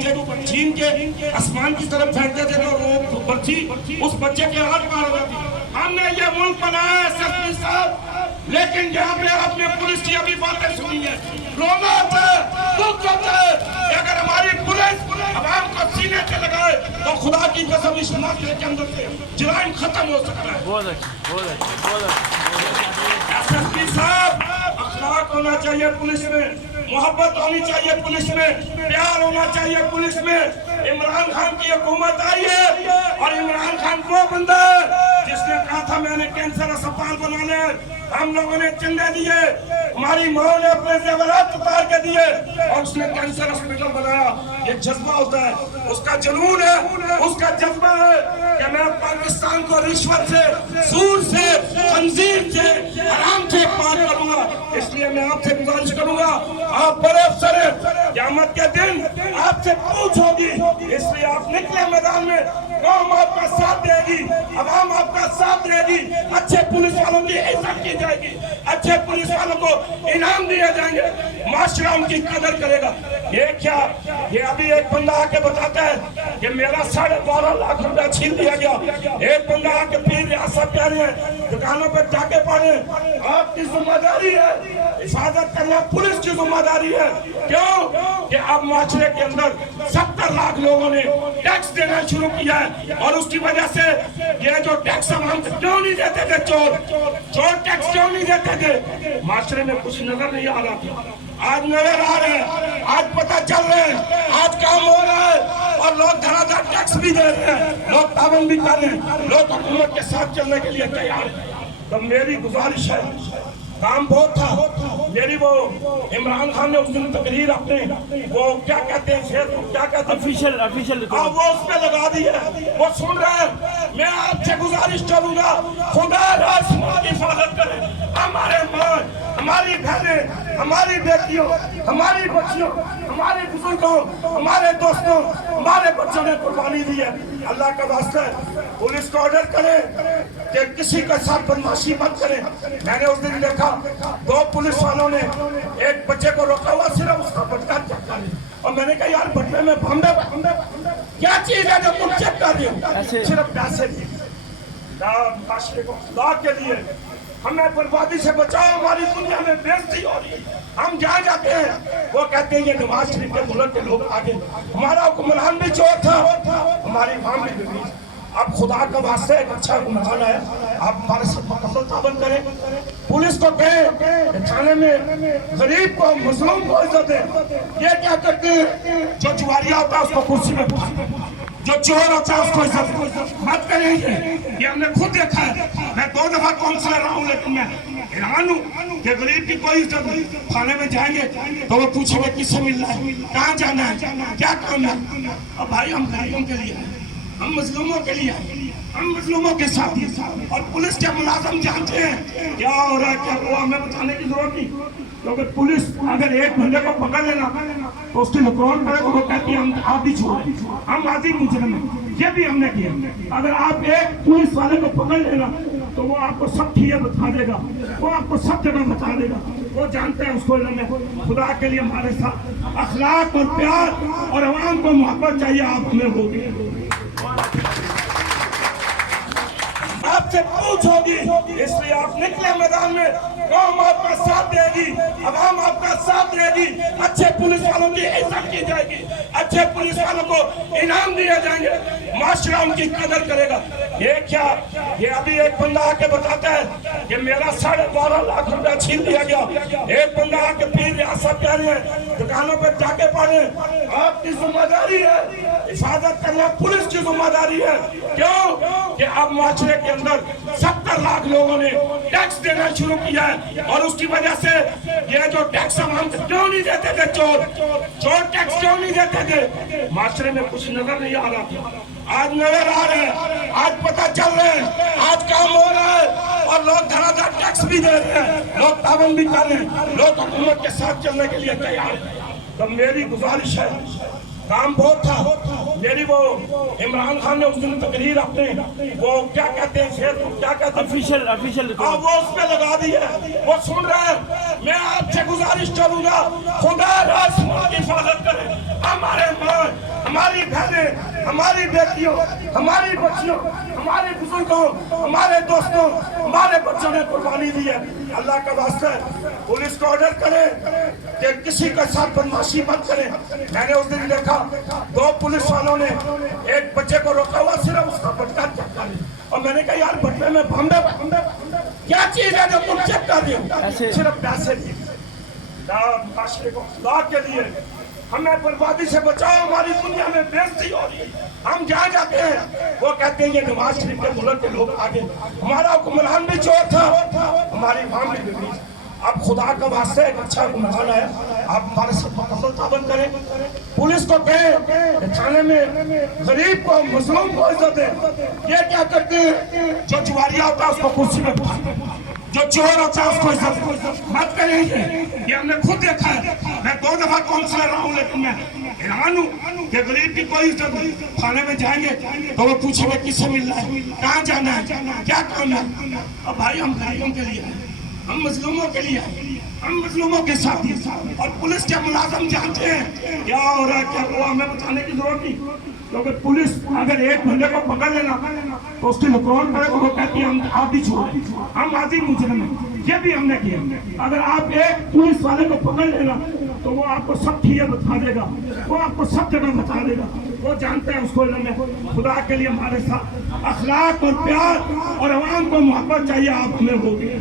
بچے کو چھین کے آسمان کی طرف پھینکتے تھے تو وہ بچی اس بچے کے ہاتھ پار ہو جاتی. ہم نے یہ ملک بنایا ہے ایس پی صاحب، لیکن یہاں پہ آپ نے پولیس کی ابھی باتیں سنی ہیں. رونا آتا ہے، دکھ ہوتا ہے کہ اگر ہماری پولیس عوام کو سینے سے لگائے تو خدا کی قسم اس معاشرے کے اندر سے جرائم ختم ہو سکتا ہے. ایس پی صاحب، اخلاق ہونا چاہیے پولیس میں، محبت ہونی چاہیے پولیس میں، پیار ہونا چاہیے پولیس میں. عمران خان کی حکومت آئی ہے اور عمران خان وہ بندہ ہے جس نے کہا تھا میں نے کینسر اسپتال بنانے. ہم لوگوں نے چندے دیے، ہماری ماں نے اپنے زیورات اتار کے دیے اور اس نے کینسر اسپتال بنایا. یہ جذبہ ہوتا ہے، اس کا جنون ہے، اس کا جذبہ ہے کہ میں پاکستان کو رشوت سے، سود سے، خنزیر سے، حرام سے پاک کروں گا. اس لیے میں آپ سے گزارش کروں گا، آپ بڑے افسر ہیں، قیامت کے دن آپ سے پوچھ ہوگی، اس لیے آپ نکلے میدان میں. قوم آپ کا ساتھ دے گی، عوام آپ کا ساتھ دے گی. اچھے پولیس والوں کی عزت کی جائے گی، اچھے پولیس والوں کو انعام دیے جائیں گے، معاشرہ ان کی قدر کرے گا. یہ کیا، یہ ابھی ایک بندہ آ کے بتاتا ہے کہ میرا 12.5 لاکھ روپیہ چھین لیا گیا. ایک بندہ آ کے پیر ریاست کہہ رہے ہیں، دکانوں پہ ڈاکے پڑے. آپ کی ذمہ داری ہے حفاظت کرنا، پولیس کی ذمہ داری ہے. کیوں کہ اب معاشرے کے اندر 70 لاکھ لوگوں نے ٹیکس دینا شروع کیا ہے اور اس کی وجہ سے یہ جو ٹیکس ہم کیوں نہیں دیتے تھے، چور ٹیکس کیوں نہیں دیتے تھے، معاشرے میں کچھ نظر نہیں آ رہا تھا. آج نظر آ رہے ہیں، آج پتہ چل رہے ہیں، آج کام ہو رہا ہے اور لوگ دھڑا دھڑ ٹیکس بھی دے رہے ہیں، لوگ تعاون بھی کر رہے ہیں، لوگ حکومت کے ساتھ چلنے کے لیے تیار ہیں. تو میری گزارش ہے، کام بہت تھا. میری وہ عمران خان نے اس دن تقریر اپنے وہ کیا کہتے ہیں فیس بک کیا کہتے ہیں افیشل وہ اس پہ لگا دی ہے، وہ سن رہے ہیں. میں آپ سے گزارش کروں گا، خدا راسموں کی حفاظت کرے. ہمارے ماں، ہماری بہنیں، ہماری بیٹیوں، ہماری بچیوں، ہمارے بزرگوں، ہمارے دوستوں، ہمارے بچوں نے قربانی دی ہے. اللہ کا واسطہ پولیس کو آرڈر کرے کہ کسی کے ساتھ بدماشی مت کرے. میں نے اس دن دیکھا 2 پولیس والوں نے ایک بچے کو روکا ہوا، صرف اس کا بٹکا چیک کر رہے. اور میں نے کہا یار بٹکے میں بمبے کیا چیز ہے جو تم چیک کر رہے ہو؟ صرف پیسے دی. معاشرے کو خدا کے لیے ہمیں بربادی سے بچاؤ، ہماری دنیا میں بےعزتی ہو رہی ہے. ہم جہاں جاتے ہیں وہ کہتے ہیں یہ نواز شریف کے ملک کے لوگ آگے. ہمارا حکمران بھی چور تھا، ہماری ماں بھی بیوی. اب خدا کا واسطہ ایک اچھا حکمران ہے، آپ ہمارے ساتھ مکمل تعاون کریں. پولیس کو کہیں کہ تھانے میں غریب کو، مظلوم کو عزت دیں. یہ کیا کرتے ہیں، جو جواریا ہوتا ہے اس کو کرسی میں بٹھاتے ہیں، جو چور ہوتا ہے اس کو عزت مت کریں. یہ ہم نے خود دیکھا ہے. میں 2 دفعہ کونسلر رہا ہوں، لیکن میں حیران ہوں کہ غریب کی کوئی عزت نہیں. تھانے میں جائیں گے تو وہ پوچھیں گے کس سے ملنا ہے، کہاں جانا ہے، کیا کام ہے. اب بھائی ہم غریبوں کے لیے ہیں، ہم مظلوموں کے لیے ہیں، ہم مظلوموں کے ساتھ ہیں. اور پولیس کے ملازم جانتے ہیں کیا ہو رہا ہے، کیا ہوا، ہمیں بتانے کی ضرورت نہیں. کیونکہ پولیس اگر ایک بندے کو پکڑ لینا تو اس کی نکرون کرے تو وہ کہتی ہے ہم آپ ہی چھوڑیں، ہم آزی مجرم ہیں. یہ بھی ہم نے کیا. اگر آپ ایک پولیس والے کو پکڑ لینا تو وہ آپ کو سب چیزیں بتا دے گا، وہ آپ کو سب جگہ بتا دے گا. وہ جانتے ہیں اس کو علم ہے. خدا کے لیے ہمارے ساتھ اخلاق اور پیار اور عوام کو محبت چاہیے. آپ ہمیں ہوگی، آپ سے پوچھ ہوگی، اس لیے آپ نکلے میدان میں. قوم آپ کا ساتھ دے گی، عوام آپ کا ساتھ دے گی. اچھے پولیس والوں کی عزت کی جائے گی، اچھے پولیس والوں کو انعام دیے جائیں گے، معاشرہ ان کی قدر کرے گا. یہ کیا، یہ ابھی ایک بندہ آ کے بتاتا ہے کہ میرا 12.5 لاکھ روپیہ چھین لیا گیا. ایک بندہ آ کے پیر ریاست کہہ رہے ہیں، دکانوں پہ ڈاکے پڑے. آپ کی ذمہ داری ہے حفاظت کرنا، پولیس کی ذمہ داری ہے. کیوں کہ اب معاشرے کے اندر 70 لاکھ لوگوں نے ٹیکس دینا شروع کیا ہے اور اس کی وجہ سے یہ جو ٹیکس ہم کیوں نہیں دیتے تھے، چور ٹیکس کیوں نہیں دیتے تھے، معاشرے میں کچھ نظر نہیں آ رہا تھا. آج نظر آ رہے ہیں، آج پتہ چل رہے ہیں، آج کام ہو رہا ہے اور لوگ دھڑا دھڑ ٹیکس بھی دے رہے ہیں، لوگ تعاون بھی کر رہے ہیں، لوگ حکومت کے ساتھ چلنے کے لیے تیار ہیں. تو میری گزارش ہے، کام بہت تھا. میری وہ عمران خان نے اس دن تقریر اپنے وہ کیا کہتے ہیں فیس بک کیا کہتے ہیں افیشل وہ اس پہ لگا دی ہے، وہ سن رہے ہیں. میں آپ سے گزارش کروں گا، خدا راسموں کی حفاظت کرے. ہمارے ماں، ہماری بہنیں، ہماری بیٹیوں، ہماری بچیوں، ہمارے بزرگوں، ہمارے دوستوں، ہمارے بچوں نے قربانی دی ہے۔ اللہ کا واسطہ پولیس کو آرڈر کرے کہ کسی کے ساتھ بدمعاشی مت کرے۔ میں نے اس دن دیکھا 2 پولیس والوں نے ایک بچے کو روکا ہوا، صرف اس کا بٹکا چیک کر لیا، اور میں نے کہا یار بٹکے میں بمبے کیا چیز ہے جو تم چیک کر رہے ہو؟ صرف پیسے دیے۔ معاشرے کو خدا کے لیے ہمیں بربادی سے بچاؤ، ہماری دنیا میں بےعزتی ہو رہی ہے۔ ہم جہاں جاتے ہیں وہ کہتے ہیں یہ نواز شریف کے ملک کے لوگ آگے، ہمارا حکمران بھی چور تھا، ہماری فیملی بھی بھی۔ اب خدا کا واسطے ایک اچھا حکمران ہے، آپ ہمارے ساتھ مکمل تعاون کریں، پولیس کو کہیں کہ تھانے میں غریب کو، مظلوم کو عزت دیں۔ یہ کیا کرتے ہیں؟ جو جواریا ہوتا ہے اس کو کرسی میں بٹھاتے ہیں، جو چور ہوتا ہے اس کو عزت مت کریں گے۔ یہ ہم نے خود دیکھا ہے، میں 2 دفعہ کونسلر رہا ہوں، لیکن میں حیران ہوں کہ غریب کی کوئی عزت نہیں۔ تھانے میں جائیں گے تو وہ پوچھیں گے کس سے ملنا ہے، کہاں جانا ہے، کیا کام ہے۔ اب بھائی ہم غریبوں کے لیے ہیں، ہم مظلوموں کے لیے ہیں، ہم مظلوموں کے ساتھ ہیں، اور پولیس کے ملازم جانتے ہیں کیا ہو رہا ہے، کیا وہ ہمیں بتانے کی ضرورت نہیں، کیونکہ پولیس اگر ایک بندے کو پکڑ لینا تو اس کی نکرون کرے تو وہ کہتی ہے ہم آدھی چھوڑ، ہم آدھی مجرم ہیں۔ یہ بھی ہم نے کیا۔ اگر آپ ایک پولیس والے کو پکڑ لینا تو وہ آپ کو سب چیزیں بتا دے گا، وہ آپ کو سب جگہ بتا دے گا، وہ جانتے ہیں اس کو علم ہے۔ خدا کے لیے ہمارے ساتھ اخلاق اور پیار اور عوام کو محبت چاہیے، آپ ہمیں ہوگی۔